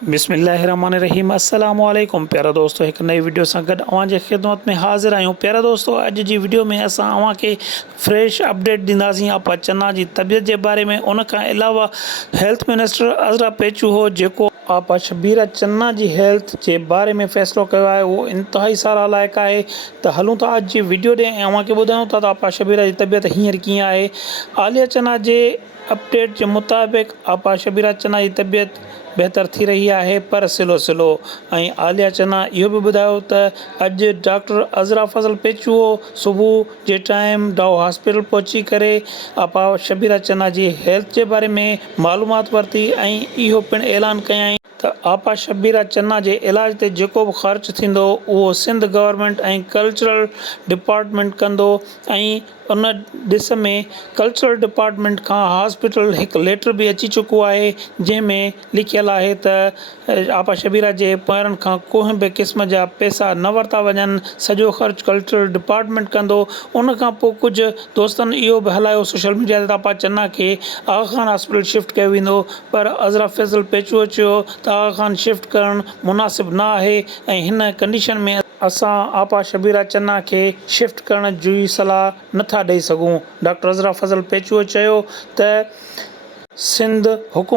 बिस्मिल्लाहिर्रहमानिर्रहीम अस्सलामु अलैकुम प्यारा दोस्तों, एक नई वीडियो सां गॾु अवांजे खिदमत में हाज़िर आहियूं। प्यारा दोस्तों, अॼु जी वीडियो में असां अवांखे फ्रेश अपडेट ॾींदासीं आपा चन्ना जी तबियत जे बारे में। उन खां अलावा हेल्थ मिनिस्टर अज़रा पेचू हो जेको आपा शबीरा चन्ना जी हेल्थ जे बारे में फ़ैसिलो कयो आहे, उहो इंतिहाई साराह लाइक़ु आहे। त हलूं था अॼु जी वीडियो ॾे ऐं अवांखे ॿुधायूं था त आपा शबीरा जी तबियत हींअर कीअं आहे। आलिया चन्ना जे अपडेट जे मुताबिक़ आपा शबीरा चन्ना जी तबियत बेहतर थी रही है, पर सिलो सिलो। आलिया चन्ना इहो भी ॿुधायो त अॼु डॉक्टर अज़रा फज़ल पेचू सुबह जे टाइम डाउ हॉस्पिटल पहुची करे आपा शबीरा चन्ना जी हेल्थ के बारे में मालूमात वरती ऐं इहो पिणु ऐलान कयाई त आपा शबीरा चन्ना जे इलाज ते जेको भी ख़र्च थींदो उहो सिंध गवर्नमेंट ऐं कल्चरल डिपार्टमेंट कंदो। ऐं उन ॾिस में कल्चरल डिपार्टमेंट खां हॉस्पिटल एक लेटर भी अची चुको है, जंहिंमें लिखियल है त आपा शबीरा जे पेरनि खां कोई भी क़िस्म जा पैसा न वरिता वञनि, सॼो ख़र्च कल्चरल डिपार्टमेंट कंदो। उन खां पोइ कुछ दोस्तनि इहो भी हलायो सोशल मीडिया ते आपा चन्ना के आगा खान हॉस्पिटल शिफ्ट कयो वेंदो, पर अज़रा फज़ल पेचू चयो त आगा खान शिफ्ट करण मुनासिब न है ऐं हिन कंडीशन में असां आपा शबीरा चन्ना के शिफ्ट करण जी सलाह नथा ॾेई सघूं। डॉक्टर अज़रा फज़ल पेचू चयो त सिंध हुकूमत